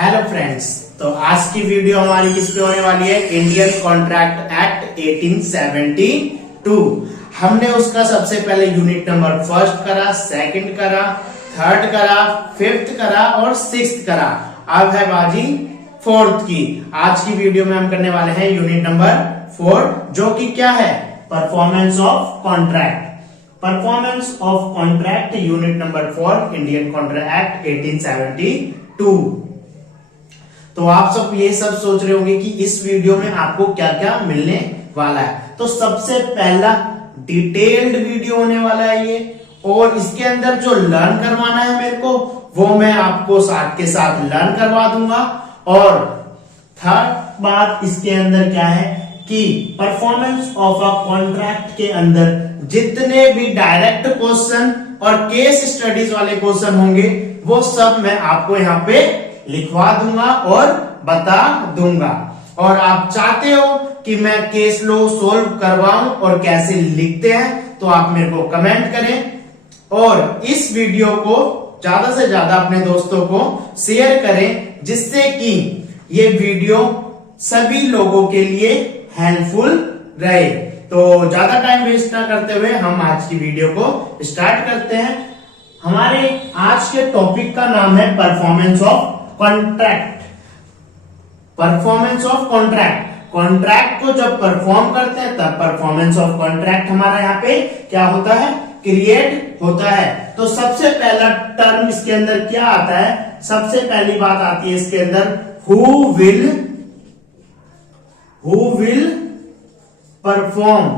Hello friends, तो आज की वीडियो हमारी किस पे होने वाली है? Indian contract act 1872। हमने उसका सबसे पहले यूनिट नंबर फर्स्ट करा, सेकंड करा, थर्ड करा, फिफ्थ करा और सिक्स्थ करा। अब है बाजी फोर्थ की। आज की वीडियो में हम करने वाले हैं यूनिट नंबर 4, जो कि क्या है? Performance of contract. Performance of contract unit number 4, Indian contract act 1872। तो आप सब ये सब सोच रहे होंगे कि इस वीडियो में आपको क्या क्या मिलने वाला है। तो सबसे पहला डिटेल्ड वीडियो होने वाला है ये, और इसके अंदर जो लर्न करवाना है मेरे को, वो मैं आपको साथ के साथ लर्न करवा दूंगा। और थर्ड बात इसके अंदर क्या है कि परफॉर्मेंस ऑफ अ कॉन्ट्रैक्ट के अंदर जितने भी डायरेक्ट क्वेश्चन और केस स्टडीज वाले क्वेश्चन होंगे, वो सब मैं आपको यहाँ पे लिखवा दूंगा और बता दूंगा। और आप चाहते हो कि मैं केस लो सोल्व करवाऊं और कैसे लिखते हैं, तो आप मेरे को कमेंट करें और इस वीडियो को ज्यादा से ज्यादा अपने दोस्तों को शेयर करें, जिससे कि ये वीडियो सभी लोगों के लिए हेल्पफुल रहे। तो ज्यादा टाइम वेस्ट ना करते हुए हम आज की वीडियो को स्टार्ट करते हैं। हमारे आज के टॉपिक का नाम है performance of contract. Performance of contract, contract को जब परफॉर्म करते हैं तब परफॉर्मेंस ऑफ कॉन्ट्रैक्ट हमारा यहाँ पे क्या होता है? क्रिएट होता है। तो सबसे पहला टर्म इसके अंदर क्या आता है? सबसे पहली बात आती है इसके अंदर हु विल परफॉर्म।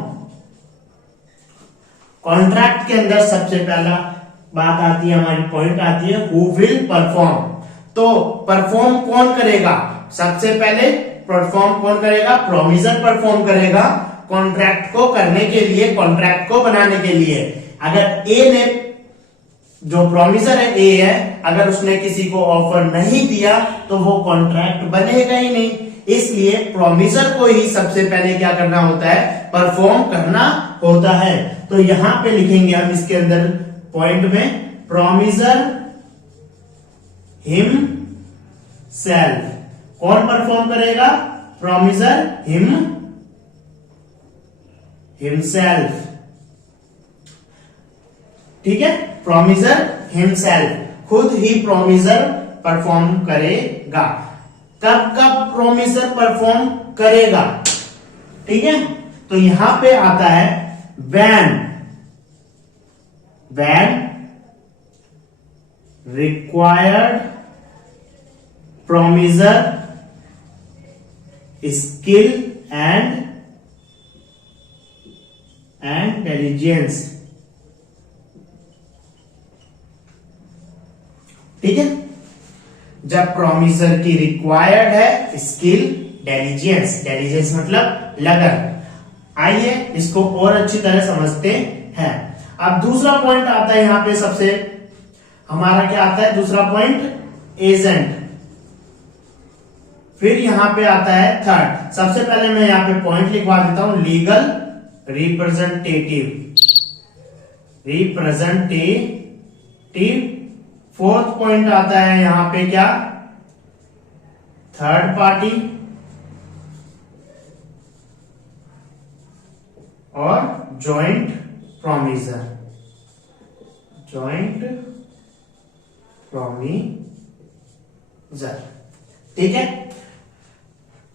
कॉन्ट्रैक्ट के अंदर सबसे पहला बात आती है, हमारी पॉइंट आती है हु विल परफॉर्म। तो परफॉर्म कौन करेगा? सबसे पहले परफॉर्म कौन करेगा? प्रोमिसर परफॉर्म करेगा कॉन्ट्रैक्ट को करने के लिए, कॉन्ट्रैक्ट को बनाने के लिए। अगर ए ने, जो प्रोमिसर है ए है, अगर उसने किसी को ऑफर नहीं दिया तो वो कॉन्ट्रैक्ट बनेगा ही नहीं। इसलिए प्रोमिसर को ही सबसे पहले क्या करना होता है? परफॉर्म करना होता है। तो यहां पे लिखेंगे हम इसके अंदर पॉइंट में, प्रोमिसर हिमसेल्फ। कौन परफॉर्म करेगा? Promisor himself. ठीक है, प्रोमिसर हिमसेल्फ, खुद ही प्रोमिसर परफॉर्म करेगा। कब कब प्रोमिसर परफॉर्म करेगा? ठीक है, तो यहां पे आता है when required promiser skill and diligence। ठीक है, जब प्रोमिसर की रिक्वायर्ड है स्किल, डेलीजेंस मतलब लगन। आइए इसको और अच्छी तरह समझते हैं। अब दूसरा पॉइंट आता है यहां पे, सबसे हमारा क्या आता है दूसरा पॉइंट? एजेंट। फिर यहां पे आता है थर्ड। सबसे पहले मैं यहां पे पॉइंट लिखवा देता हूं, लीगल रिप्रेजेंटेटिव। फोर्थ पॉइंट आता है यहां पे क्या? थर्ड पार्टी और जॉइंट प्रोमिसर। ठीक है,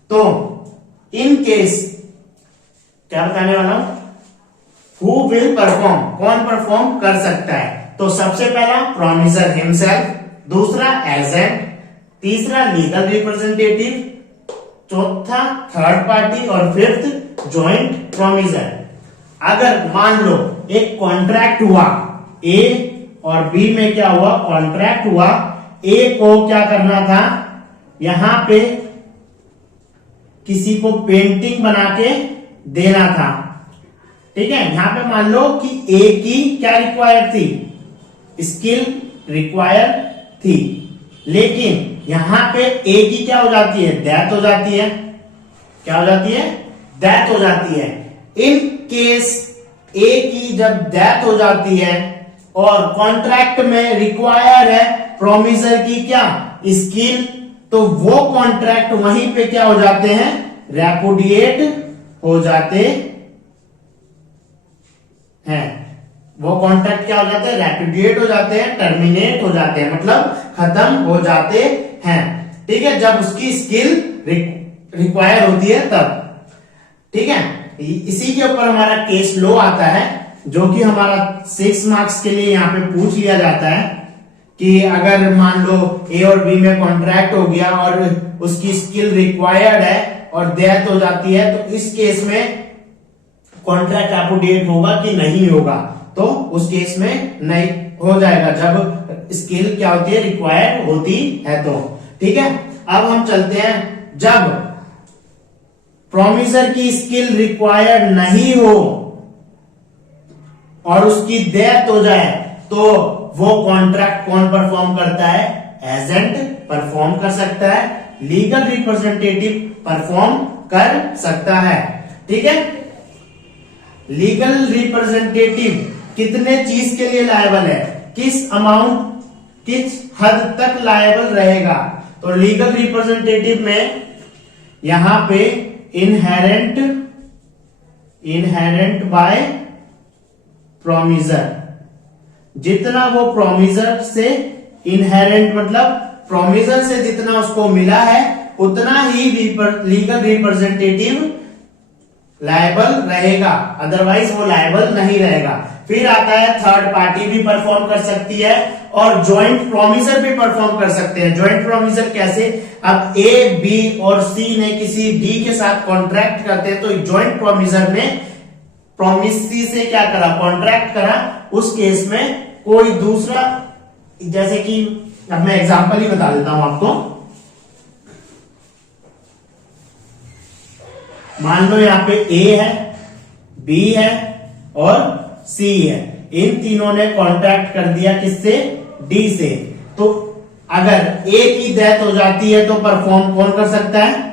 तो इन केस क्या बताने वाला हूं? हु विल परफॉर्म, कौन परफॉर्म कर सकता है? तो सबसे पहला प्रोमिसर हिमसेल्फ, दूसरा एजेंट, तीसरा लीगल रिप्रेजेंटेटिव, चौथा थर्ड पार्टी और फिफ्थ जॉइंट प्रोमिसर। अगर मान लो एक कॉन्ट्रैक्ट हुआ, ए और बी में क्या हुआ? कॉन्ट्रैक्ट हुआ। ए को क्या करना था? यहां पे किसी को पेंटिंग बना के देना था। ठीक है, यहां पे मान लो कि ए की क्या रिक्वायर्ड थी? स्किल रिक्वायर थी, लेकिन यहां पे ए की क्या हो जाती है? डेथ हो जाती है। क्या हो जाती है? डेथ हो जाती है। इन केस ए की जब डेथ हो जाती है और कॉन्ट्रैक्ट में रिक्वायर है प्रोमिसर की क्या? स्किल तो वो कॉन्ट्रैक्ट वहीं पे क्या हो जाते हैं, रेपुडिएट हो जाते हैं। वो कॉन्ट्रैक्ट क्या हो जाते हैं, रेपुडिएट हो जाते हैं, टर्मिनेट हो जाते हैं, मतलब खत्म हो जाते हैं। ठीक है, जब उसकी स्किल रिक्वायर होती है तब। ठीक है, इसी के ऊपर हमारा केस लो आता है, जो कि हमारा 6 मार्क्स के लिए यहाँ पे पूछ लिया जाता है कि अगर मान लो ए और बी में कॉन्ट्रैक्ट हो गया और उसकी स्किल रिक्वायर्ड है और डेथ हो जाती है, तो इस केस में कॉन्ट्रैक्ट रेपुडिएट होगा कि नहीं होगा, तो उस केस में नहीं हो जाएगा जब स्किल क्या होती है, रिक्वायर्ड होती है तो। ठीक है, अब हम चलते हैं, जब प्रोमिसर की स्किल रिक्वायर्ड नहीं हो और उसकी डेथ हो जाए, तो वो कॉन्ट्रैक्ट कौन परफॉर्म करता है, एजेंट परफॉर्म कर सकता है, लीगल रिप्रेजेंटेटिव परफॉर्म कर सकता है। ठीक है, लीगल रिप्रेजेंटेटिव कितने चीज के लिए लायबल है, किस अमाउंट, किस हद तक लायबल रहेगा, तो लीगल रिप्रेजेंटेटिव में यहां पे इनहेरेंट बाय प्रोमिसर, जितना वो प्रोमिसर से इनहेरेंट मतलब प्रोमिसर से जितना उसको मिला है उतना ही लीगल रिप्रेजेंटेटिव लायबल रहेगा, अदरवाइज वो लायबल नहीं रहेगा। फिर आता है थर्ड पार्टी भी परफॉर्म कर सकती है और ज्वाइंट प्रोमिसर भी परफॉर्म कर सकते हैं। ज्वाइंट प्रोमिसर कैसे, अब ए बी और सी ने किसी डी के साथ कॉन्ट्रैक्ट करते हैं, तो ज्वाइंट प्रोमिसर ने प्रोमिसी से क्या करा, कॉन्ट्रैक्ट करा, उस केस में कोई दूसरा, जैसे कि अब मैं एग्जांपल ही बता देता हूं आपको, मान लो यहां पे ए है, बी है और सी है, इन तीनों ने कॉन्ट्रैक्ट कर दिया किससे, डी से। तो अगर ए की डेथ हो जाती है तो परफॉर्म कौन कर सकता है,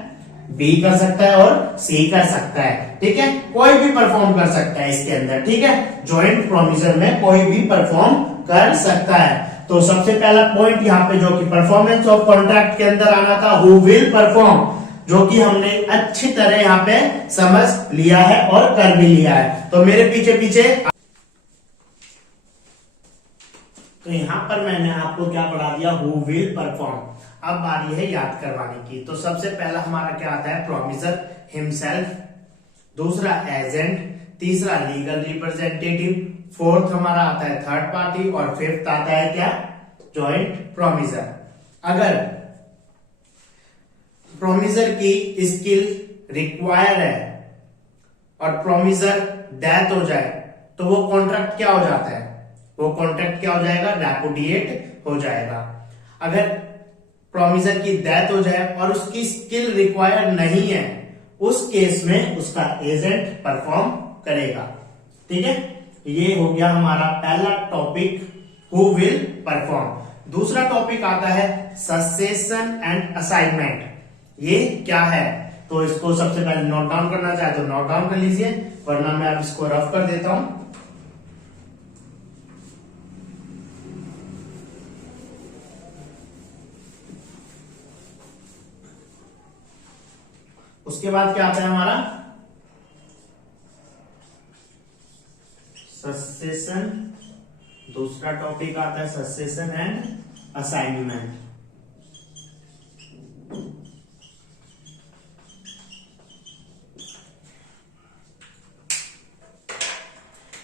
बी कर सकता है और सी कर सकता है। ठीक है, कोई भी परफॉर्म कर सकता है इसके अंदर। ठीक है, ज्वाइंट प्रोमिसर में कोई भी परफॉर्म कर सकता है। तो सबसे पहला पॉइंट यहाँ पे जो कि परफॉर्मेंस ऑफ कॉन्ट्रैक्ट के अंदर आना था, हु विल परफॉर्म, जो कि हमने अच्छी तरह यहाँ पे समझ लिया है और कर भी लिया है। तो मेरे पीछे पीछे, तो यहां पर मैंने आपको क्या पढ़ा दिया, हु विल परफॉर्म। अब बारी है याद करवाने की। तो सबसे पहला हमारा क्या आता है, प्रोमिसर हिमसेल्फ, दूसरा एजेंट, तीसरा लीगल रिप्रेजेंटेटिव, फोर्थ हमारा आता है थर्ड पार्टी और फिफ्थ आता है क्या, जॉइंट प्रोमिसर। अगर प्रोमिसर की स्किल रिक्वायर है और प्रोमिसर डेथ हो जाए, तो वो कॉन्ट्रैक्ट क्या हो जाता है, वो कॉन्ट्रैक्ट क्या हो जाएगा, रेपुडिएट हो जाएगा। अगर प्रोमिसर की डेथ हो जाए और उसकी स्किल रिक्वायर्ड नहीं है, उस केस में उसका एजेंट परफॉर्म करेगा। ठीक है, ये हो गया हमारा पहला टॉपिक, हु विल परफॉर्म। दूसरा टॉपिक आता है सक्सेशन एंड असाइनमेंट। ये क्या है, तो इसको सबसे पहले नोट डाउन करना चाहे तो नोट डाउन कर लीजिए, वरना मैं अब इसको रफ कर देता हूं। उसके बाद क्या आता है हमारा, सक्सेशन, दूसरा टॉपिक आता है सक्सेशन एंड असाइनमेंट।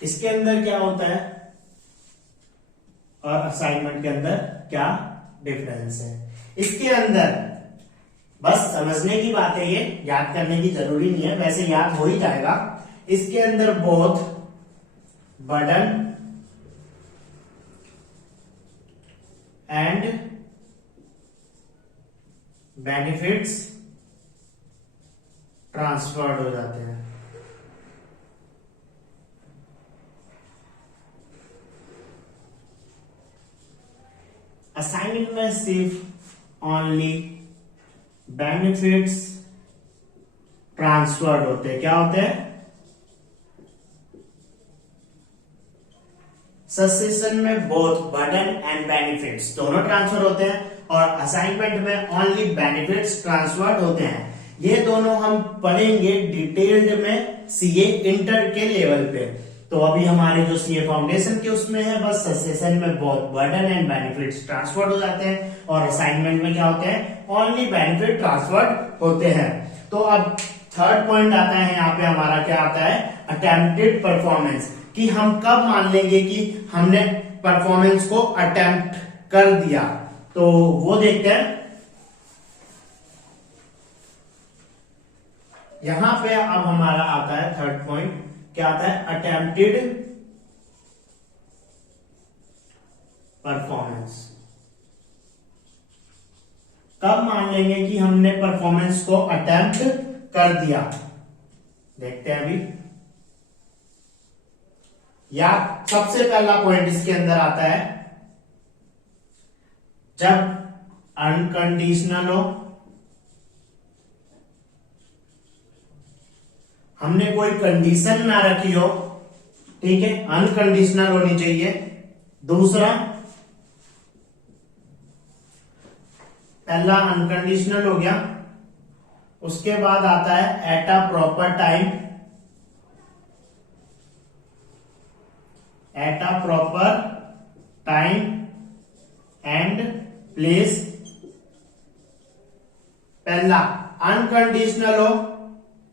इसके अंदर क्या होता है और असाइनमेंट के अंदर क्या डिफरेंस है। इसके अंदर बस समझने की बात है, ये याद करने की जरूरी नहीं है, वैसे याद हो ही जाएगा। इसके अंदर both burden and benefits transferred हो जाते हैं। असाइनमेंट में सिर्फ ओनली बेनिफिट्स ट्रांसफर्ड होते हैं। क्या होते हैं, सक्सेशन में बोथ बर्डन एंड बेनिफिट्स दोनों ट्रांसफर होते हैं और असाइनमेंट में ओनली बेनिफिट्स ट्रांसफर्ड होते हैं। ये दोनों हम पढ़ेंगे डिटेल्ड में सीए इंटर के लेवल पे। तो अभी हमारे जो सीए फाउंडेशन के उसमें है बस सेशन में बहुत बर्डन एंड बेनिफिट्स ट्रांसफर्ड हो जाते हैं और असाइनमेंट में क्या होते हैं, ओनली बेनिफिट ट्रांसफर्ड होते हैं। तो अब थर्ड पॉइंट आता है यहाँ पे हमारा क्या आता है, अटेम्प्टेड परफॉर्मेंस, कि हम कब मान लेंगे कि हमने परफॉर्मेंस को अटेम्प्ट कर दिया। तो वो देखते हैं। यहां पे अब हमारा आता है थर्ड पॉइंट, क्या आता है, अटेम्प्टेड परफॉर्मेंस। कब मान लेंगे कि हमने परफॉर्मेंस को अटेम्प्ट कर दिया, देखते हैं अभी। या सबसे पहला पॉइंट इसके अंदर आता है जब अनकंडीशनल हो, हमने कोई कंडीशन ना रखी हो, ठीक है, अनकंडीशनल होनी चाहिए। दूसरा, पहला अनकंडीशनल हो गया, उसके बाद आता है at a proper time, at a proper time and place. पहला अनकंडीशनल हो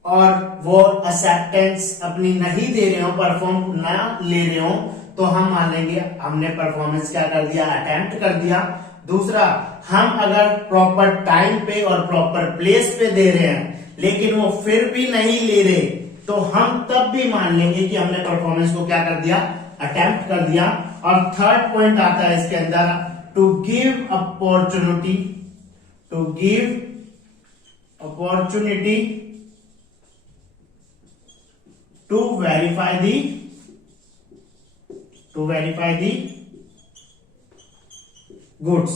और वो एक्सेप्टेंस अपनी नहीं दे रहे हो, परफॉर्म ना ले रहे हो, तो हम मान लेंगे हमने परफॉर्मेंस क्या कर दिया, अटेम्प्ट कर दिया। दूसरा, हम अगर प्रॉपर टाइम पे और प्रॉपर प्लेस पे दे रहे हैं लेकिन वो फिर भी नहीं ले रहे, तो हम तब भी मान लेंगे कि हमने परफॉर्मेंस को क्या कर दिया, अटेम्प्ट कर दिया। और थर्ड पॉइंट आता है इसके अंदर, to give opportunity, to give opportunity to verify the goods.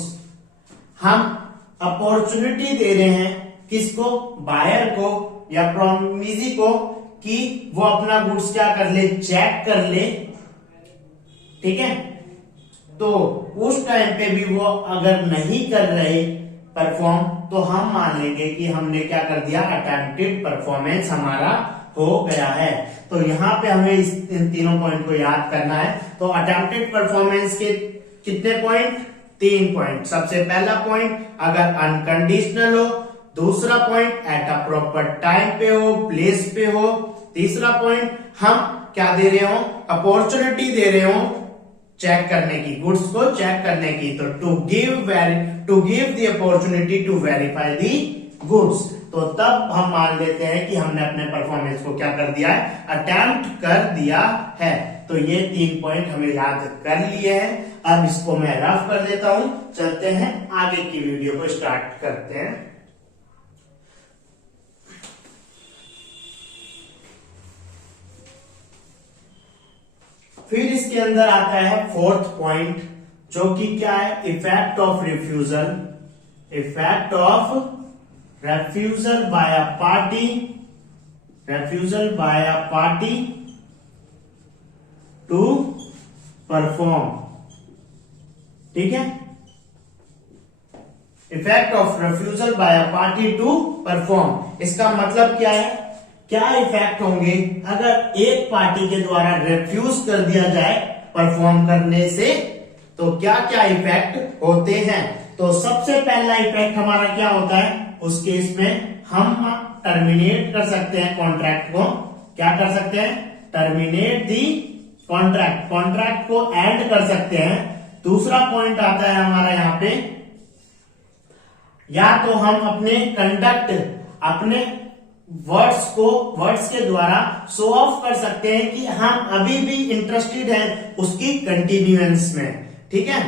हम अपॉर्चुनिटी दे रहे हैं किसको, बायर को या प्रोमिजी को, कि वो अपना गुड्स क्या कर ले, चेक कर ले, ठीक है। तो उस टाइम पे भी वो अगर नहीं कर रहे परफॉर्म, तो हम मान लेंगे कि हमने क्या कर दिया, अटेम्प्टेड परफॉर्मेंस हमारा हो गया है। तो यहां पे हमें इन तीनों पॉइंट को याद करना है। तो अटेम्प्टेड परफॉर्मेंस के कितने पॉइंट, 3 पॉइंट। सबसे पहला पॉइंट, अगर अनकंडीशनल हो। दूसरा point, at a proper time पे हो, प्लेस पे हो। तीसरा पॉइंट, हम क्या दे रहे हो, अपॉर्चुनिटी दे रहे हो चेक करने की, गुड्स को चेक करने की। तो to give the opportunity to verify the goods. तो तब हम मान लेते हैं कि हमने अपने परफॉर्मेंस को क्या कर दिया है, अटेम्प्ट कर दिया है। तो ये 3 पॉइंट हमें याद कर लिए हैं। अब इसको मैं रफ कर देता हूं, चलते हैं आगे की वीडियो को स्टार्ट करते हैं। फिर इसके अंदर आता है फोर्थ पॉइंट, जो कि क्या है, effect of refusal. Effect of refusal by a party to perform, ठीक है। Effect of refusal by a party to perform, इसका मतलब क्या है, क्या इफेक्ट होंगे अगर एक पार्टी के द्वारा रिफ्यूज कर दिया जाए परफॉर्म करने से, तो क्या क्या इफेक्ट होते हैं। तो सबसे पहला इफेक्ट हमारा क्या होता है, उस केस में हम टर्मिनेट कर सकते हैं कॉन्ट्रैक्ट को। क्या कर सकते हैं, टर्मिनेट दी कॉन्ट्रैक्ट को एंड कर सकते हैं। दूसरा पॉइंट आता है हमारा यहाँ पे, या तो हम अपने कंडक्ट, अपने वर्ड्स के द्वारा शो ऑफ कर सकते हैं कि हम अभी भी इंटरेस्टेड हैं उसकी कंटिन्यूएंस में, ठीक है।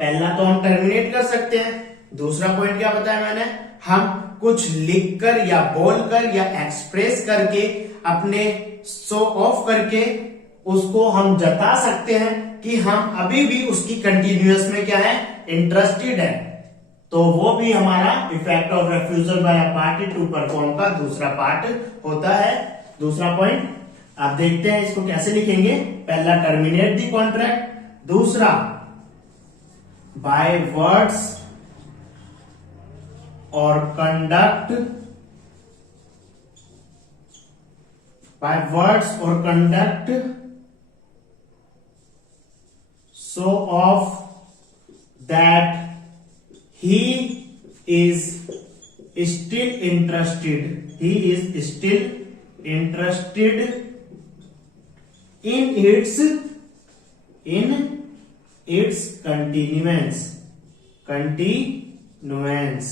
पहला तो हम टर्मिनेट कर सकते हैं। दूसरा पॉइंट क्या बताया मैंने, हम कुछ लिखकर या बोलकर या एक्सप्रेस करके, अपने शो ऑफ करके उसको हम जता सकते हैं कि हम अभी भी उसकी कंटिन्यूअस में क्या है, इंटरेस्टेड है। तो वो भी हमारा effect of refusal by a party to perform का दूसरा पार्ट होता है। दूसरा पॉइंट आप देखते हैं, इसको कैसे लिखेंगे। पहला टर्मिनेट दी कॉन्ट्रैक्ट, दूसरा बाय वर्ड्स और कंडक्ट बाय वर्ड्स और conduct show off that he is still interested in its continuance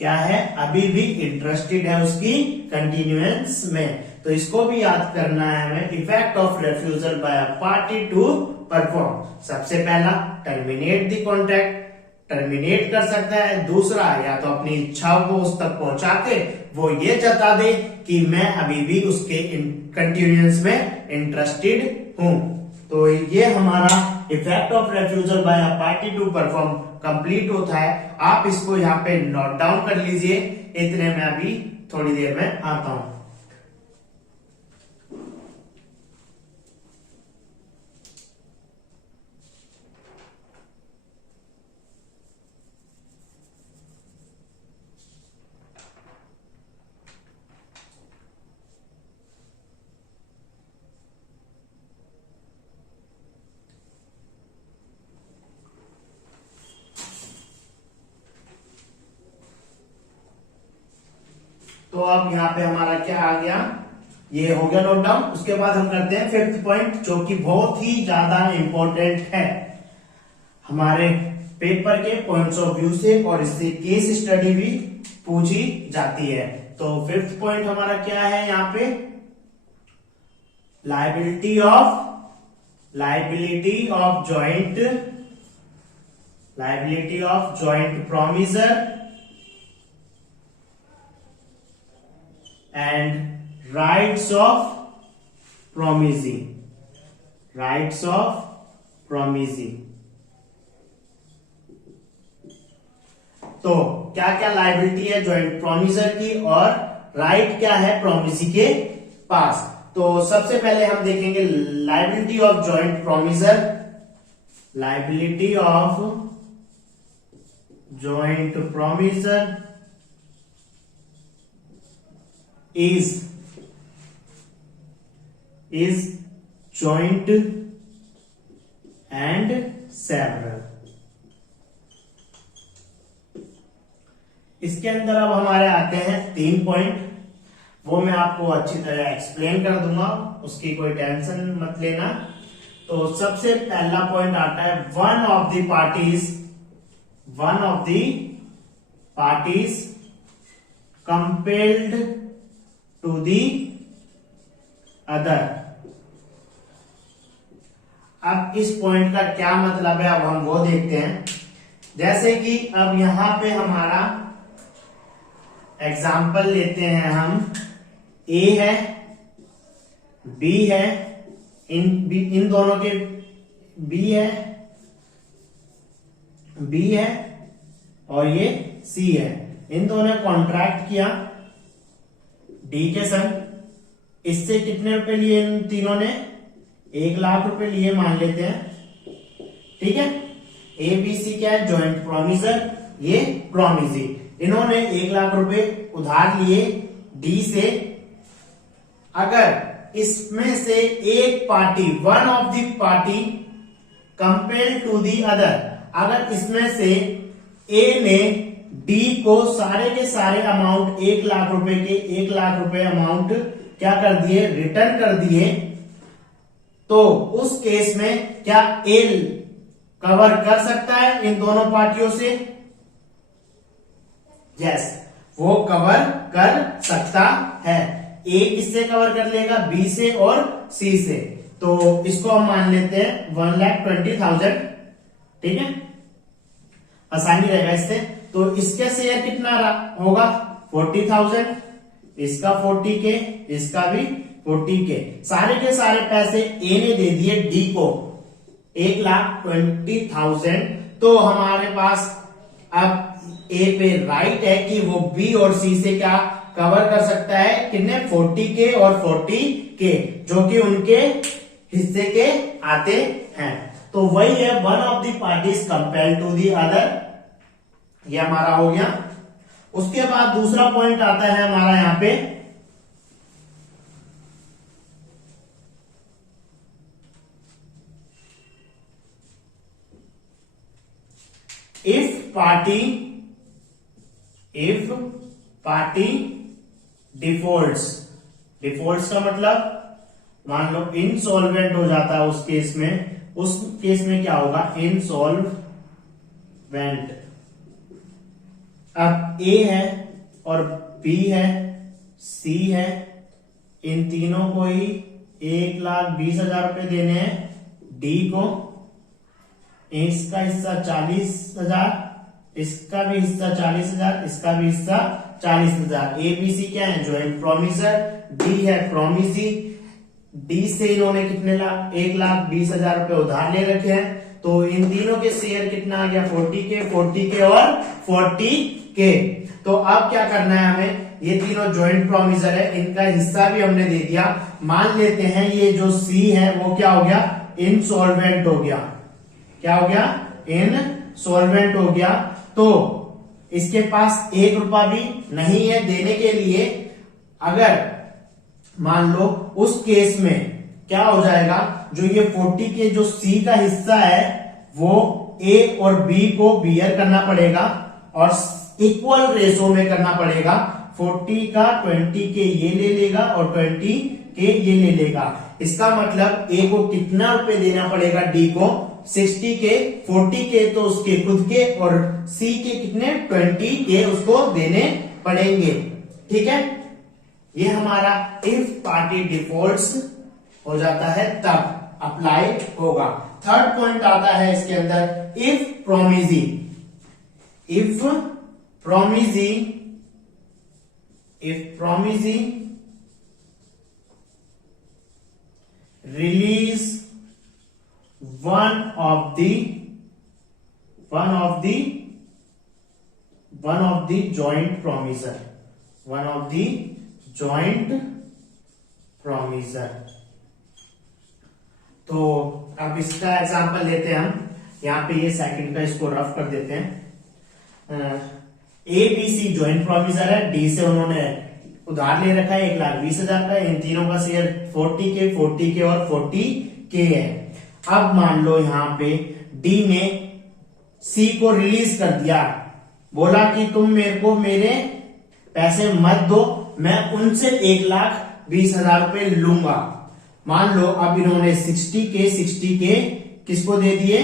क्या है, अभी भी इंटरेस्टेड है उसकी कंटिन्यूएंस में। तो इसको भी याद करना है हमें। Effect of refusal by a party to perform, सबसे पहला टर्मिनेट द कॉन्ट्रैक्ट, टर्मिनेट कर सकता है। दूसरा, या तो अपनी इच्छाओं को उस तक पहुंचा के वो ये जता दे कि मैं अभी भी उसके कंटिन्यूएंस में इंटरेस्टेड हूं। तो ये हमारा effect of refusal by a party to perform complete होता है। आप इसको यहाँ पे नोट डाउन कर लीजिए। इतने में अभी थोड़ी देर में आता हूं। तो अब यहाँ पे हमारा क्या आ गया, ये हो गया नोट डाउन। उसके बाद हम करते हैं फिफ्थ पॉइंट, जो कि बहुत ही ज्यादा इंपॉर्टेंट है हमारे पेपर के पॉइंट्स ऑफ व्यू से, और इससे केस स्टडी भी पूछी जाती है। तो फिफ्थ पॉइंट हमारा क्या है यहाँ पे, liability of joint promisor and rights of promising। तो क्या क्या लायबिलिटी है जॉइंट प्रोमिसर की, और राइट क्या है प्रोमिसी के पास। तो सबसे पहले हम देखेंगे liability of joint promisor. Liability of joint promisor is joint and several। इसके अंदर अब हमारे आते हैं 3 पॉइंट, वो मैं आपको अच्छी तरह एक्सप्लेन कर दूंगा, उसकी कोई टेंशन मत लेना। तो सबसे पहला पॉइंट आता है one of the parties compelled to the other. अब इस पॉइंट का क्या मतलब है, अब हम वो देखते हैं। जैसे कि अब यहां पे हमारा एग्जाम्पल लेते हैं हम, ए है, बी है, इन दोनों के बी है और ये सी है। इन दोनों ने कॉन्ट्रैक्ट किया डी के संग। इससे कितने रुपए लिए इन तीनों ने, 1 लाख रुपए लिए मान लेते हैं, ठीक है। ए बी सी क्या है, जॉइंट प्रोमिसर, ये प्रोमिसी। इन्होंने 1 लाख रुपए उधार लिए डी से। अगर इसमें से एक party, one of the party compel to the other, अगर इसमें से ए ने डी को सारे के सारे अमाउंट 1 लाख रुपए के 1 लाख रुपए अमाउंट क्या कर दिए, रिटर्न कर दिए, तो उस केस में क्या ए कवर कर सकता है इन दोनों पार्टियों से? यस, वो कवर कर सकता है। ए किससे कवर कर लेगा, बी से और सी से। तो इसको हम मान लेते हैं 1,20,000, ठीक है, आसानी रहेगा इससे। तो इसके शेयर कितना होगा, 40,000, इसका 40K, इसका भी 40K। सारे के सारे पैसे ए ने दे दिए डी को, 1,20,000। तो हमारे पास अब ए पे राइट है कि वो बी और सी से क्या कवर कर सकता है, कितने, 40K और 40K, जो कि उनके हिस्से के आते हैं। तो वही है one of the parties compel to the other, ये हमारा हो गया उसके बाद दूसरा पॉइंट आता है हमारा यहां पे, इफ पार्टी डिफॉल्ट्स। डिफॉल्ट्स का मतलब मान लो इनसॉल्वेंट हो जाता है उस केस में क्या होगा, इनसॉल्वेंट। अब ए है और बी है, सी है, इन तीनों को ही 1,20,000 रुपए देने हैं डी को, इसका हिस्सा 40,000, इसका भी हिस्सा 40,000, इसका भी हिस्सा 40,000। ए बी सी क्या है, ज्वाइंट प्रोमिसर, डी है प्रोमिसी। डी से इन्होंने कितने 1,20,000 रुपए उधार ले रखे हैं, तो इन तीनों के शेयर कितना आ गया, 40 के और 40 तो अब क्या करना है हमें, ये तीनों ज्वाइंट प्रोमिसर है, इनका हिस्सा भी हमने दे दिया। मान लेते हैं ये जो सी है वो क्या हो गया, इनसॉल्वेंट हो गया। क्या हो गया, इनसॉल्वेंट हो गया। तो इसके पास 1 रुपया भी नहीं है देने के लिए। अगर मान लो उस केस में क्या हो जाएगा, जो ये 40 के जो सी का हिस्सा है वो ए और बी को बियर करना पड़ेगा और इक्वल रेशो में करना पड़ेगा। 40 का 20 के ये ले लेगा और 20 के ये ले लेगा। इसका मतलब ए को कितना रुपए देना पड़ेगा, डी को 60 के, 40 के तो उसके खुद के और सी के कितने 20 के उसको देने पड़ेंगे। ठीक है, ये हमारा इफ पार्टी डिफॉल्ट्स हो जाता है तब अप्लाई होगा। थर्ड पॉइंट आता है इसके अंदर, if promisee release one of the joint promiser। तो अब इसका एग्जांपल लेते हैं हम, यहाँ पे ये सेकंड का इसको रफ कर देते हैं। A B C joint promisor है, डी से उन्होंने उधार ले रखा है 1,20,000 का, इन तीनों का शेयर 40 के और 40 के है। अब मान लो यहां पे डी ने सी को रिलीज कर दिया, बोला कि तुम मेरे को मेरे पैसे मत दो, मैं उनसे 1,20,000 रुपए लूंगा। मान लो अब इन्होंने 60 के किसको दे दिए,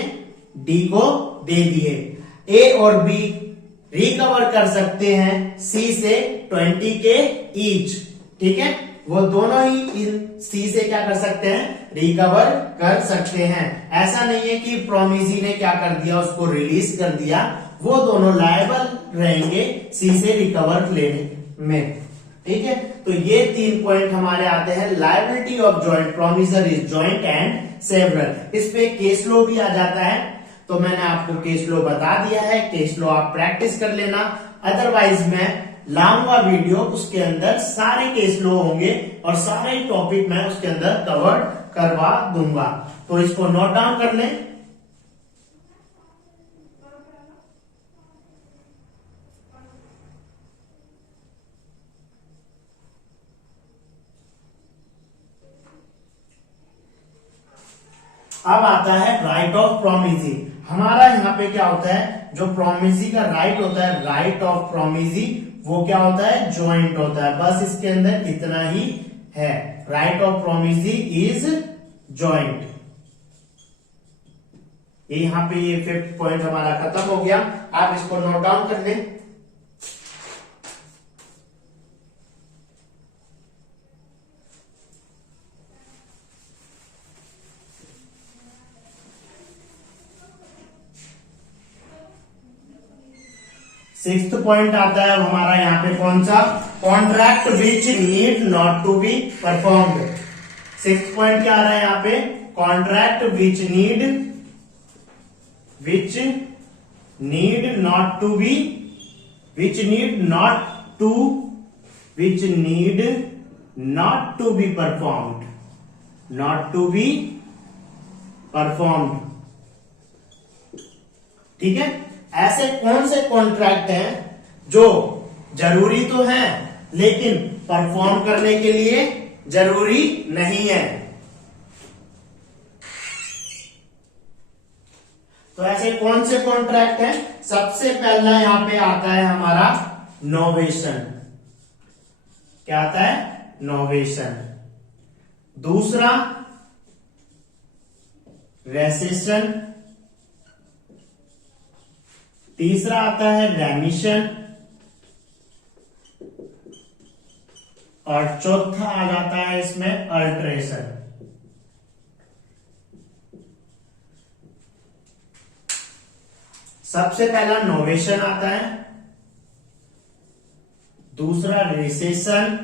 डी को दे दिए। ए और बी रिकवर कर सकते हैं सी से 20 के ईच। ठीक है, वो दोनों ही सी से क्या कर सकते हैं, रिकवर कर सकते हैं। ऐसा नहीं है कि प्रोमिसी ने क्या कर दिया, उसको रिलीज कर दिया, वो दोनों लायबल रहेंगे सी से रिकवर लेने में। ठीक है, तो ये 3 पॉइंट हमारे आते हैं। Liability of joint promisor is joint and several. इस पे केस लो भी आ जाता है, तो मैंने आपको केस लो बता दिया है, केस लो आप प्रैक्टिस कर लेना। अदरवाइज मैं लाऊंगा वीडियो, उसके अंदर सारे केस लो होंगे और सारे टॉपिक मैं उसके अंदर कवर करवा दूंगा। तो इसको नोट डाउन कर लें। अब आता है राइट ऑफ प्रोमिसी। हमारा यहाँ पे क्या होता है, जो प्रोमिसी का राइट होता है, राइट ऑफ प्रोमिसी, वो क्या होता है, ज्वाइंट होता है। बस इसके अंदर इतना ही है, right of promisee is joint. ये यहाँ पे ये 5th पॉइंट हमारा खत्म हो गया। आप इसको नोट डाउन कर लें। सिक्स्थ पॉइंट आता है हमारा यहाँ पे कौन सा, contract which need not to be performed. Sixth point क्या आ रहा है यहाँ पे, contract which need not to be performed. ठीक है, ऐसे कौन से कॉन्ट्रैक्ट हैं जो जरूरी तो है लेकिन परफॉर्म करने के लिए जरूरी नहीं है। तो ऐसे कौन से कॉन्ट्रैक्ट है? सबसे पहला यहां पे आता है हमारा नोवेशन। क्या आता है? नोवेशन। दूसरा रेसेशन। तीसरा आता है रेमिशन। और चौथा आ जाता है इसमें अल्ट्रेशन। सबसे पहला नोवेशन आता है, दूसरा रेसेशन,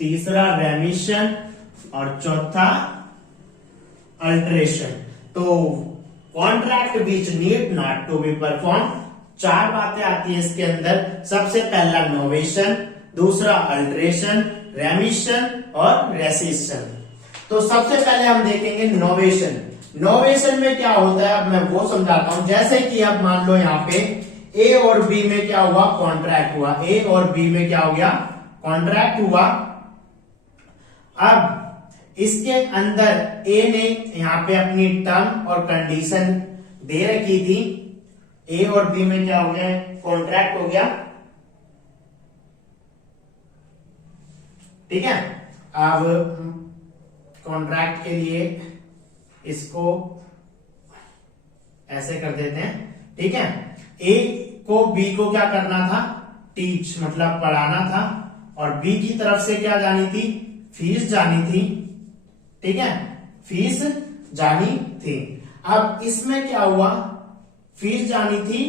तीसरा रेमिशन और चौथा अल्ट्रेशन। तो contract which need not to be perform, चार बातें आती है इसके अंदर। सबसे पहला नोवेशन, दूसरा अल्ट्रेशन, रेमिशन और रेसेशन। तो सबसे पहले हम देखेंगे नोवेशन। नोवेशन में क्या होता है अब मैं वो समझाता हूं। जैसे कि अब मान लो यहाँ पे ए और बी में क्या हुआ? कॉन्ट्रैक्ट हुआ। ए और बी में क्या हो गया? कॉन्ट्रैक्ट हुआ। अब इसके अंदर ए ने यहां पे अपनी टर्म और कंडीशन दे रखी थी। ए और बी में क्या हो गया? कॉन्ट्रैक्ट हो गया। ठीक है। अब कॉन्ट्रैक्ट के लिए इसको ऐसे कर देते हैं। ठीक है। ए को बी को क्या करना था? टीच, मतलब पढ़ाना था। और बी की तरफ से क्या जानी थी? फीस जानी थी। ठीक है, फीस जानी थी। अब इसमें क्या हुआ? फीस जानी थी,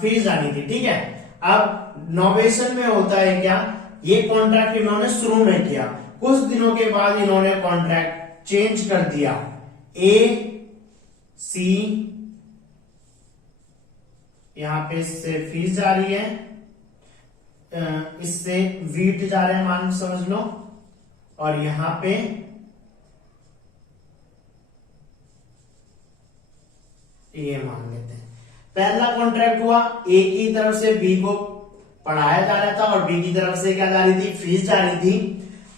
फीस जानी थी। ठीक है। अब नोवेशन में होता है क्या? ये कॉन्ट्रैक्ट इन्होंने शुरू में किया, कुछ दिनों के बाद इन्होंने कॉन्ट्रैक्ट चेंज कर दिया। ए सी यहां पे इससे फीस जा रही है, इससे वीट जा रहे हैं, मान समझ लो। और यहां पे ये मान लेते हैं। पहला कॉन्ट्रैक्ट हुआ, ए की तरफ से बी को पढ़ाया जा रहा था और बी की तरफ से क्या जा रही थी? फीस जा रही थी।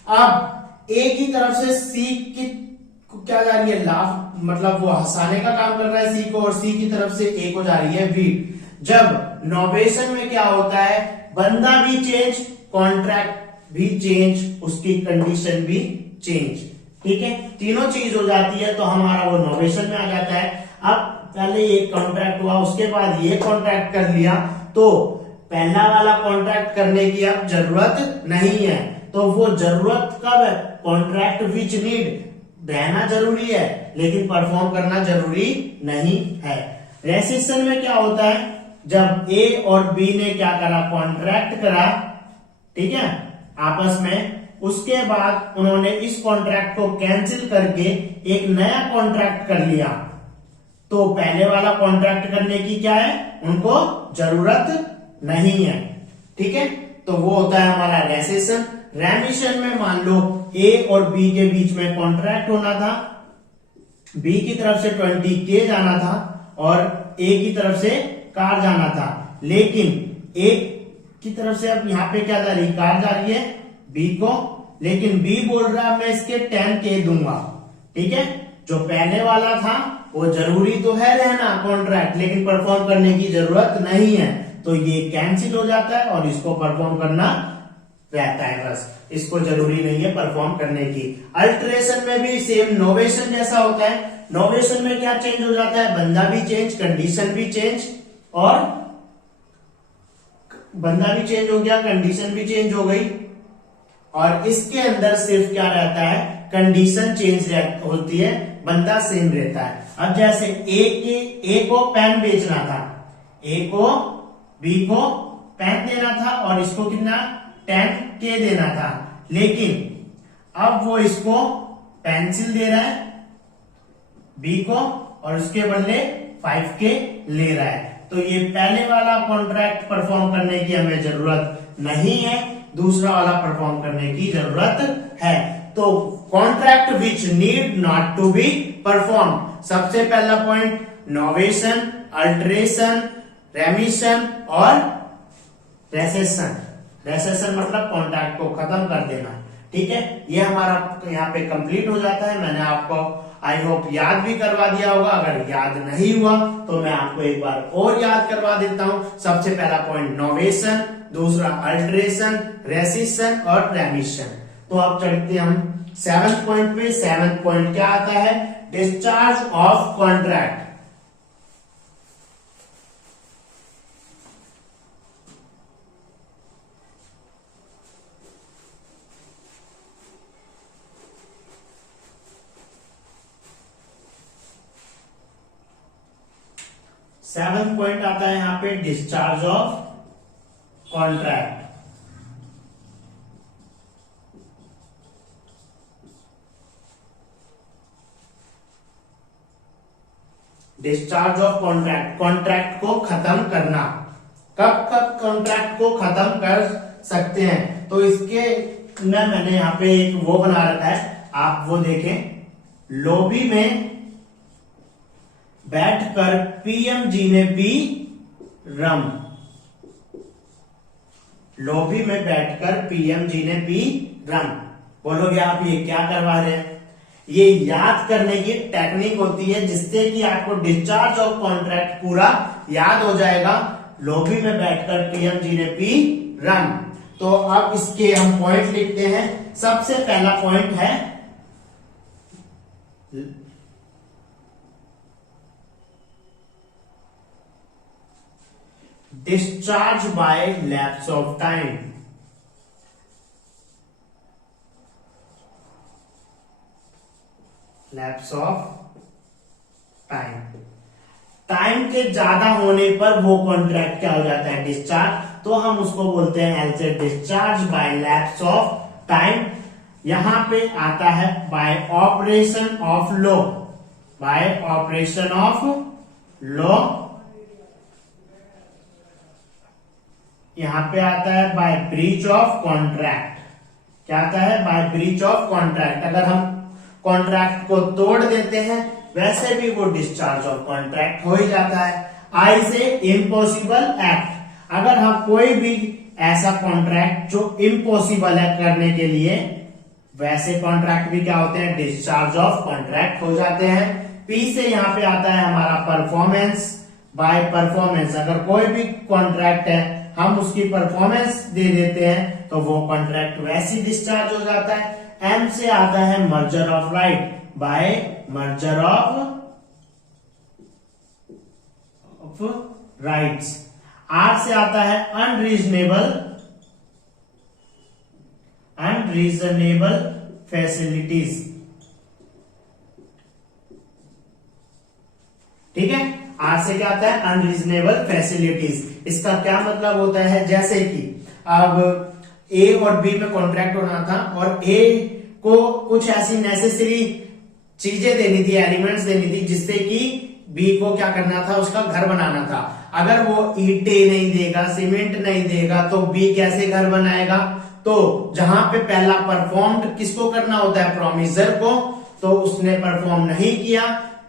अब ए की तरफ से सी की क्या जा रही है? लाभ, मतलब वो हंसाने का काम कर रहा है सी को, और सी की तरफ से ए को जा रही है वीट। जब नोवेशन में क्या होता है? बंदा भी चेंज, कॉन्ट्रैक्ट भी चेंज, उसकी कंडीशन भी चेंज। ठीक है, तीनों चीज हो जाती है तो हमारा वो नोवेशन में आ जाता है। अब पहले एक कॉन्ट्रैक्ट हुआ, उसके बाद ये कॉन्ट्रैक्ट कर लिया, तो पहला वाला कॉन्ट्रैक्ट करने की अब जरूरत नहीं है। तो वो जरूरत कब है? कॉन्ट्रैक्ट विच नीड, रहना जरूरी है लेकिन परफॉर्म करना जरूरी नहीं है। रेसेशन में क्या होता है? जब ए और बी ने क्या करा? कॉन्ट्रैक्ट करा। ठीक है, आपस में। उसके बाद उन्होंने इस कॉन्ट्रैक्ट को कैंसिल करके एक नया कॉन्ट्रैक्ट कर लिया, तो पहले वाला कॉन्ट्रैक्ट करने की क्या है? उनको जरूरत नहीं है। ठीक है, तो वो होता है हमारा रेसेशन। रेमिशन में मान लो ए और बी के बीच में कॉन्ट्रैक्ट होना था, बी की तरफ से 20K जाना था और ए की तरफ से कार जाना था, लेकिन ए की तरफ से अब यहां पे क्या जा रही? कार जा रही है बी को, लेकिन बी बोल रहा है मैं इसके 10K दूंगा। ठीक है, जो पहले वाला था वो जरूरी तो है रहना कॉन्ट्रैक्ट, लेकिन परफॉर्म करने की जरूरत नहीं है, तो ये कैंसिल हो जाता है और इसको परफॉर्म करना रहता है। बस इसको जरूरी नहीं है परफॉर्म करने की। अल्ट्रेशन में भी सेम नोवेशन जैसा होता है। नोवेशन में क्या चेंज हो जाता है? बंदा भी चेंज, कंडीशन भी चेंज, और बंदा भी चेंज हो गया, कंडीशन भी चेंज हो गई, और इसके अंदर सिर्फ क्या रहता है? कंडीशन चेंज होती है, बंदा सेम रहता है। अब जैसे ए को पेन बेचना था, ए को बी को पेन देना था और इसको कितना? 10K देना था, लेकिन अब वो इसको पेंसिल दे रहा है बी को और उसके बदले 5K ले रहा है। तो ये पहले वाला कॉन्ट्रैक्ट परफॉर्म करने की हमें जरूरत नहीं है, दूसरा वाला परफॉर्म करने की जरूरत है। तो contract which need not to be perform, सबसे पहला पॉइंट नोवेशन, अल्ट्रेशन, रेमिशन और रेसेशन। रेसेशन मतलब कॉन्ट्रैक्ट को खत्म कर देना। ठीक है, ये हमारा यहाँ पे कंप्लीट हो जाता है। मैंने आपको आई होप याद भी करवा दिया होगा। अगर याद नहीं हुआ तो मैं आपको एक बार और याद करवा देता हूं। सबसे पहला पॉइंट नोवेशन, दूसरा अल्टरेशन, रेसिशन और रेमिशन। तो अब चलते हम 7th पॉइंट पे। 7th पॉइंट क्या आता है? Discharge of contract. Seventh point आता है यहां पे discharge of contract. Discharge of contract, contract को खत्म करना। कब कब कॉन्ट्रैक्ट को खत्म कर सकते हैं? तो इसके में मैंने यहाँ पे एक वो बना रखा है, आप वो देखें। लॉबी में बैठकर पीएम जी ने पी रम। लॉबी में बैठकर पीएम जी ने पी रम। बोलोगे आप ये क्या करवा रहे हैं? ये याद करने की टेक्निक होती है जिससे कि आपको डिस्चार्ज ऑफ कॉन्ट्रैक्ट पूरा याद हो जाएगा। लॉबी में बैठकर पीएम जी ने पी रम। तो अब इसके हम पॉइंट लिखते हैं। सबसे पहला पॉइंट है discharge by lapse of time. Lapse of time, time के ज्यादा होने पर वो कॉन्ट्रैक्ट क्या हो जाता है? डिस्चार्ज। तो हम उसको बोलते हैं एल से discharge by lapse of time. यहां पे आता है bye operation of law. Bye operation of law. यहां पे आता है बाय ब्रीच ऑफ कॉन्ट्रैक्ट। क्या आता है? By breach of contract. अगर हम कॉन्ट्रैक्ट को तोड़ देते हैं वैसे भी वो डिस्चार्ज ऑफ कॉन्ट्रैक्ट हो ही जाता है। आई से इम्पॉसिबल एक्ट। अगर हम कोई भी ऐसा कॉन्ट्रैक्ट जो इम्पॉसिबल है करने के लिए, वैसे कॉन्ट्रैक्ट भी क्या होते हैं? डिस्चार्ज ऑफ कॉन्ट्रैक्ट हो जाते हैं। पी से यहां पे आता है हमारा परफॉर्मेंस। बाय परफॉर्मेंस, अगर कोई भी कॉन्ट्रैक्ट है हम उसकी परफॉर्मेंस दे देते हैं तो वो कॉन्ट्रैक्ट वैसे डिस्चार्ज हो जाता है। एम से आता है merger of right. By merger of rights. R से आता है अनरीजनेबल फैसिलिटीज। ठीक है, आर से क्या आता है? Unreasonable facilities. इसका क्या मतलब होता है? जैसे कि अब ए और बी में कॉन्ट्रैक्ट होना था और ए को कुछ ऐसी नेसेसरी चीजें देनी थी, एलिमेंट्स देनी थी, जिससे कि बी को क्या करना था? उसका घर बनाना था। अगर वो ईंटें नहीं देगा, सीमेंट नहीं देगा तो बी कैसे घर बनाएगा? तो जहां पे पहला परफॉर्म्ड किसको करना होता है? प्रोमिसर को। तो उसने परफॉर्म नहीं किया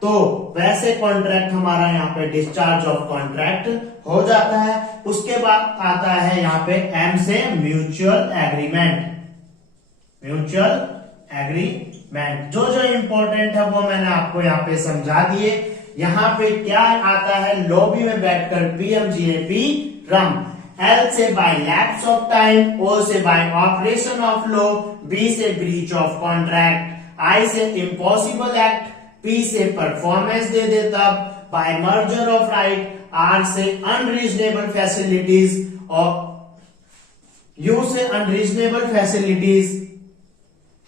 तो वैसे कॉन्ट्रैक्ट हमारा यहाँ पे डिस्चार्ज ऑफ कॉन्ट्रैक्ट हो जाता है। उसके बाद आता है यहाँ पे एम से म्यूचुअल एग्रीमेंट। म्यूचुअल एग्रीमेंट जो जो इंपॉर्टेंट है वो मैंने आपको यहाँ पे समझा दिए। यहाँ पे क्या आता है? लॉबी में बैठकर पीएम जी ने पी रम। एल से by lapse of time, O से by operation of law, B से ब्रीच ऑफ कॉन्ट्रैक्ट, आई से इम्पॉसिबल एक्ट, पी से परफॉर्मेंस दे देता, by merger of right, R से अनरीजनेबल फैसिलिटीज और यू से अनरीजनेबल फैसिलिटीज,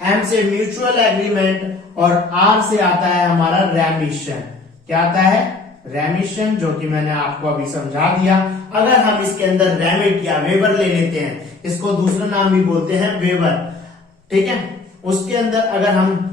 एम से म्यूचुअल एग्रीमेंट और आर से आता है हमारा रेमिशन। क्या आता है? रेमिशन, जो कि मैंने आपको अभी समझा दिया। अगर हम इसके अंदर रेमिट या वेवर ले लेते हैं, इसको दूसरा नाम भी बोलते हैं वेवर, ठीक है, उसके अंदर अगर हम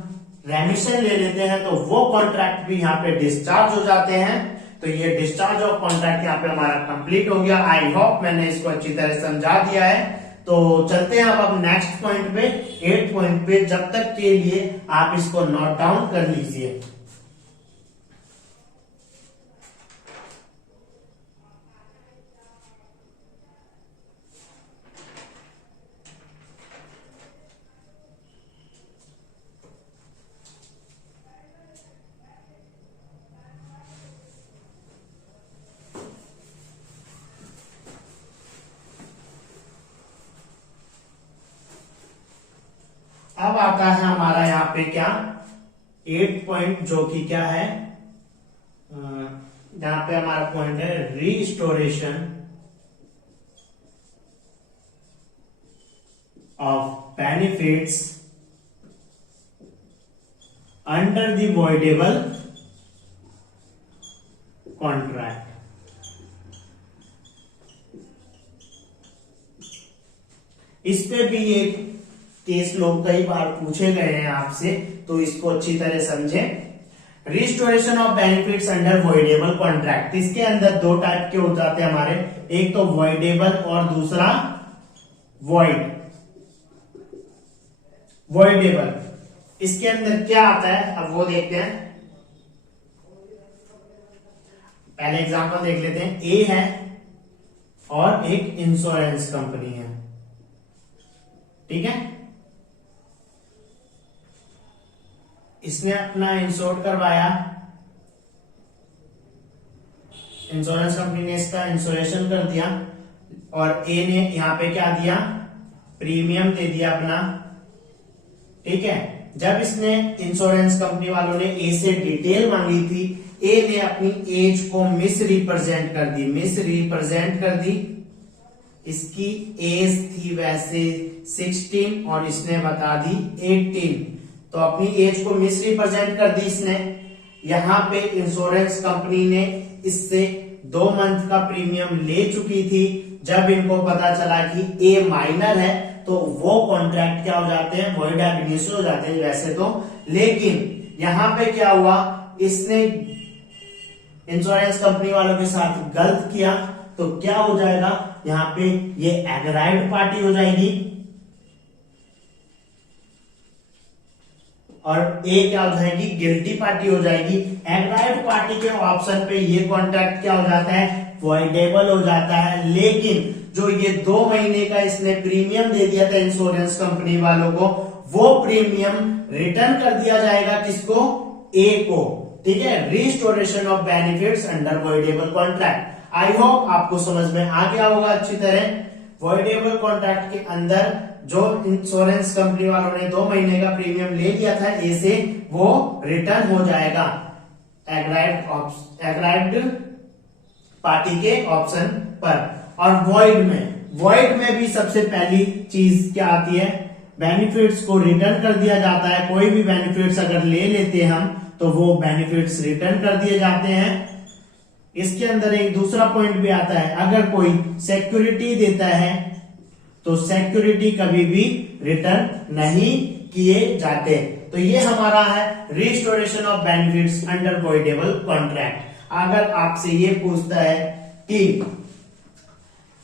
रेमिशन ले लेते हैं तो वो कॉन्ट्रैक्ट भी यहाँ पे डिस्चार्ज हो जाते हैं। तो ये डिस्चार्ज ऑफ कॉन्ट्रैक्ट यहाँ पे हमारा कंप्लीट हो गया। आई होप मैंने इसको अच्छी तरह समझा दिया है। तो चलते हैं अब नेक्स्ट पॉइंट पे, 8th पॉइंट पे। जब तक के लिए आप इसको नोट डाउन कर लीजिए। अब आता है हमारा यहाँ पे क्या 8 पॉइंट, जो कि क्या है, यहाँ पे हमारा पॉइंट है restoration of benefits under the voidable contract. इस पे भी एक केस लोग कई बार पूछे गए हैं आपसे, तो इसको अच्छी तरह समझें। Restoration of benefits under voidable contract, इसके अंदर दो टाइप के हो जाते हैं हमारे, एक तो वॉइडेबल और दूसरा वॉइड। वॉइडेबल इसके अंदर क्या आता है, अब वो देखते हैं। पहले एग्जांपल देख लेते हैं। ए है और एक इंश्योरेंस कंपनी है, ठीक है। इसने अपना इंश्योर करवाया, इंश्योरेंस कंपनी ने इसका इंश्योरेशन कर दिया, और ए ने यहां पे क्या दिया, प्रीमियम दे दिया अपना, ठीक है। जब इसने इंश्योरेंस कंपनी वालों ने ए से डिटेल मांगी थी, ए ने अपनी एज को मिस रिप्रेजेंट कर दी, मिस रिप्रेजेंट कर दी। इसकी एज थी वैसे 16 और इसने बता दी 18, तो अपनी एज को मिस रिप्रेजेंट कर दी इसने। यहां पे इंश्योरेंस कंपनी ने इससे 2 मंथ का प्रीमियम ले चुकी थी। जब इनको पता चला कि ए माइनर है, तो वो कॉन्ट्रैक्ट क्या हो जाते हैं, वॉइड एब इनिशियो हो जाते हैं वैसे तो। लेकिन यहां पे क्या हुआ, इसने इंश्योरेंस कंपनी वालों के साथ गलत किया, तो क्या हो जाएगा, यहां पे ये एग्राइव्ड पार्टी हो जाएगी, और ए क्या हो जाएगी, गिल्टी पार्टी हो जाएगी। एग्राइव्ड पार्टी के ऑप्शन पे ये कॉन्ट्रैक्ट क्या हो जाता है, वॉइडेबल हो जाता है। लेकिन जो ये 2 महीने का इसने प्रीमियम दे दिया था इंश्योरेंस कंपनी वालों को, वो प्रीमियम रिटर्न कर दिया जाएगा किसको, ए को, ठीक है। Restoration of benefits under voidable contract. I hope आपको समझ में आ गया होगा अच्छी तरह। वॉइडेबल कॉन्ट्रैक्ट के अंदर जो इंश्योरेंस कंपनी वालों ने 2 महीने का प्रीमियम ले लिया था ए से, वो रिटर्न हो जाएगा एग्राइव्ड पार्टी के ऑप्शन पर। और वॉइड में भी सबसे पहली चीज क्या आती है, बेनिफिट्स को रिटर्न कर दिया जाता है। कोई भी बेनिफिट्स अगर ले लेते हैं हम, तो वो बेनिफिट्स रिटर्न कर दिए जाते हैं। इसके अंदर एक दूसरा पॉइंट भी आता है, अगर कोई सिक्योरिटी देता है तो सिक्योरिटी कभी भी रिटर्न नहीं किए जाते। तो ये हमारा है restoration of benefits under voidable contract. अगर आपसे ये पूछता है कि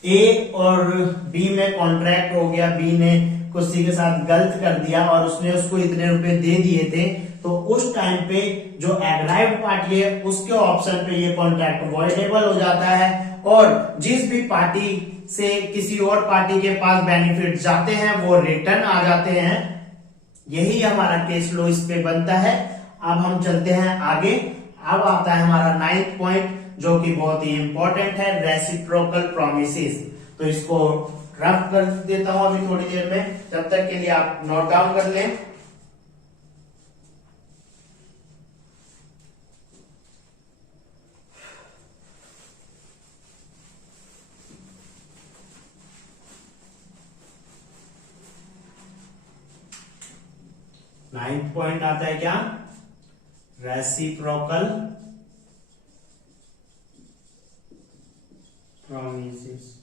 ए और बी में कॉन्ट्रैक्ट हो गया, बी ने किसी के साथ गलत कर दिया और उसने उसको इतने रुपए दे दिए थे, तो उस टाइम पे जो एग्राइव्ड पार्टी है उसके ऑप्शन पे ये कॉन्ट्रैक्ट वॉइडेबल हो जाता है। और जिस भी पार्टी से किसी और पार्टी के पास बेनिफिट जाते हैं, वो रिटर्न आ जाते हैं। यही हमारा केस लो इस पे बनता है। अब हम चलते हैं आगे। अब आता है हमारा 9th पॉइंट, जो कि बहुत ही इंपॉर्टेंट है, रेसिप्रोकल प्रॉमिसेस। तो इसको रफ कर देता हूं अभी थोड़ी देर में, जब तक के लिए आप नोट डाउन कर लें। नाइन्थ पॉइंट आता है क्या, रेसिप्रोकल प्रॉमिसेस।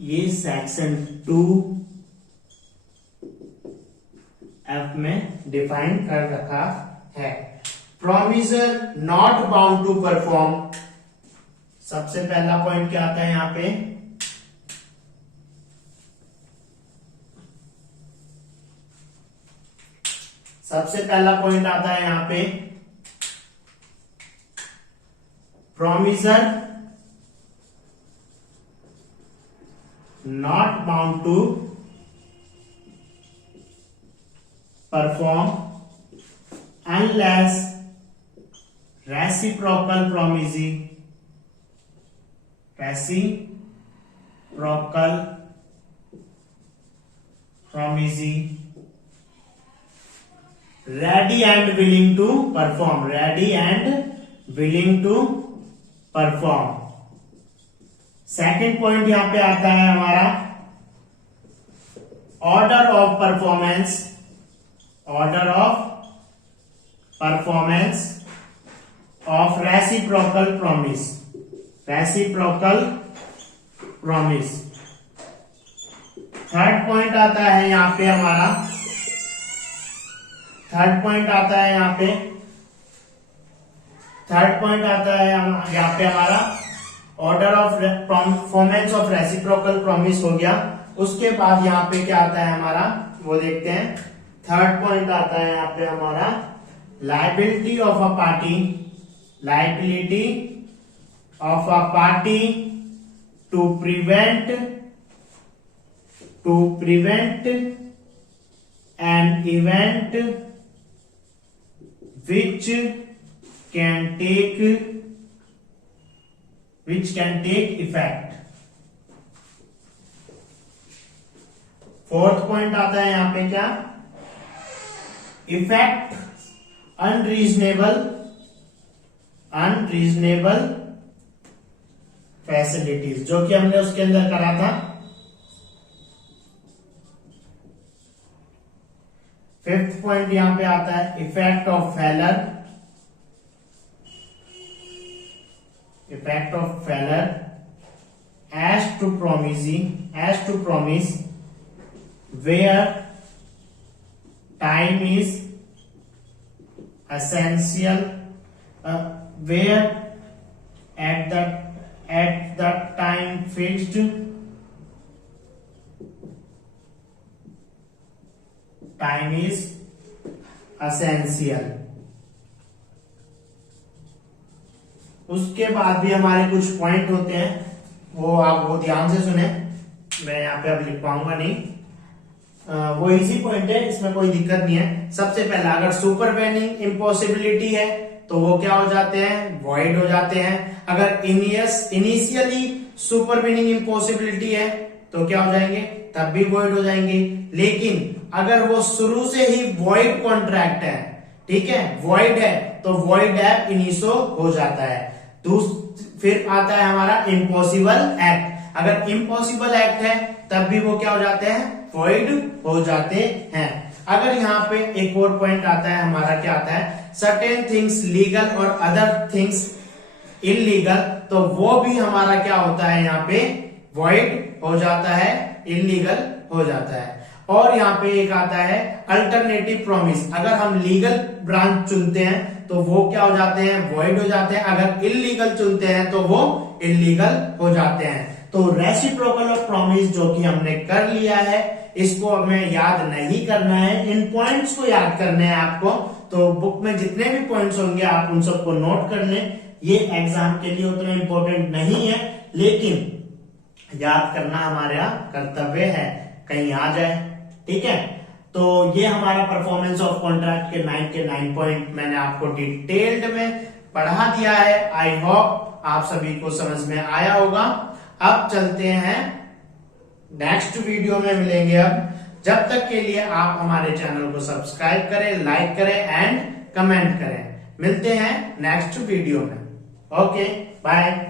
ये सेक्शन 2F में डिफाइन कर रखा है। Promisor not bound to perform, सबसे पहला पॉइंट क्या आता है यहां पे, सबसे पहला पॉइंट आता है यहां पे, promisor not bound to perform unless reciprocal promisee, ready and willing to perform, ready and willing to perform. Second point यहां पे आता है हमारा order of performance, order of performance of reciprocal promise, reciprocal promise. Third point आता है यहां पे हमारा, थर्ड पॉइंट आता है यहां पे, थर्ड पॉइंट आता है यहां पे हमारा order of performance of reciprocal promise हो गया. उसके बाद यहां पे क्या आता है हमारा वो देखते हैं. थर्ड पॉइंट आता है यहां पे हमारा liability of a party, liability of a party to prevent an event which can take effect. Fourth point आता है यहां पे क्या, इफेक्ट अनरीजनेबल फैसिलिटीज, जो कि हमने उसके अंदर करा था. फिफ्थ पॉइंट यहां पे आता है effect of failure, effect of failure as to promise where time is essential, where at the time fixed time is essential. उसके बाद भी हमारे कुछ पॉइंट होते हैं, वो आप वो ध्यान से सुने, मैं यहाँ पे अब लिख पाऊंगा नहीं. वो इजी पॉइंट है, इसमें कोई दिक्कत नहीं है. सबसे पहला, अगर सुपरवेनिंग इम्पॉसिबिलिटी है तो वो क्या हो जाते हैं, वॉइड हो जाते हैं. अगर इनिशियली सुपरवेनिंग इम्पॉसिबिलिटी है तो क्या हो जाएंगे, तब भी वॉइड हो जाएंगे. लेकिन अगर वो शुरू से ही वॉइड कॉन्ट्रैक्ट है, ठीक है, वॉइड है, तो वॉइड एब इनिशो हो जाता है. फिर आता है हमारा इम्पॉसिबल एक्ट. अगर इम्पॉसिबल एक्ट है तब भी वो क्या हो जाते हैं, वॉइड हो जाते हैं. अगर यहाँ पे एक और पॉइंट आता है हमारा, क्या आता है, सर्टेन थिंग्स लीगल और अदर थिंग्स इलीगल, तो वो भी हमारा क्या होता है, यहाँ पे वॉइड हो जाता है, इलीगल हो जाता है. और यहाँ पे एक आता है अल्टरनेटिव प्रॉमिस. अगर हम लीगल ब्रांच चुनते हैं तो वो क्या हो जाते हैं, वॉइड हो जाते हैं. अगर इलीगल चुनते हैं तो वो इलीगल हो जाते हैं. तो रेसिप्रोकल ऑफ प्रॉमिस जो कि हमने कर लिया है, इसको हमें याद नहीं करना है, इन पॉइंट्स को याद करने हैं आपको. तो बुक में जितने भी पॉइंट्स होंगे आप उन सबको नोट कर लें. ये एग्जाम के लिए उतना इंपॉर्टेंट नहीं है, लेकिन याद करना हमारा कर्तव्य है, कहीं आ जाए. ठीक है, तो ये हमारा परफॉर्मेंस ऑफ कॉन्ट्रैक्ट के 9 पॉइंट मैंने आपको डिटेल्ड में पढ़ा दिया है. आई होप आप सभी को समझ में आया होगा. अब चलते हैं नेक्स्ट वीडियो में मिलेंगे. अब जब तक के लिए आप हमारे चैनल को सब्सक्राइब करें, लाइक करें एंड कमेंट करें. मिलते हैं नेक्स्ट वीडियो में. Okay, bye.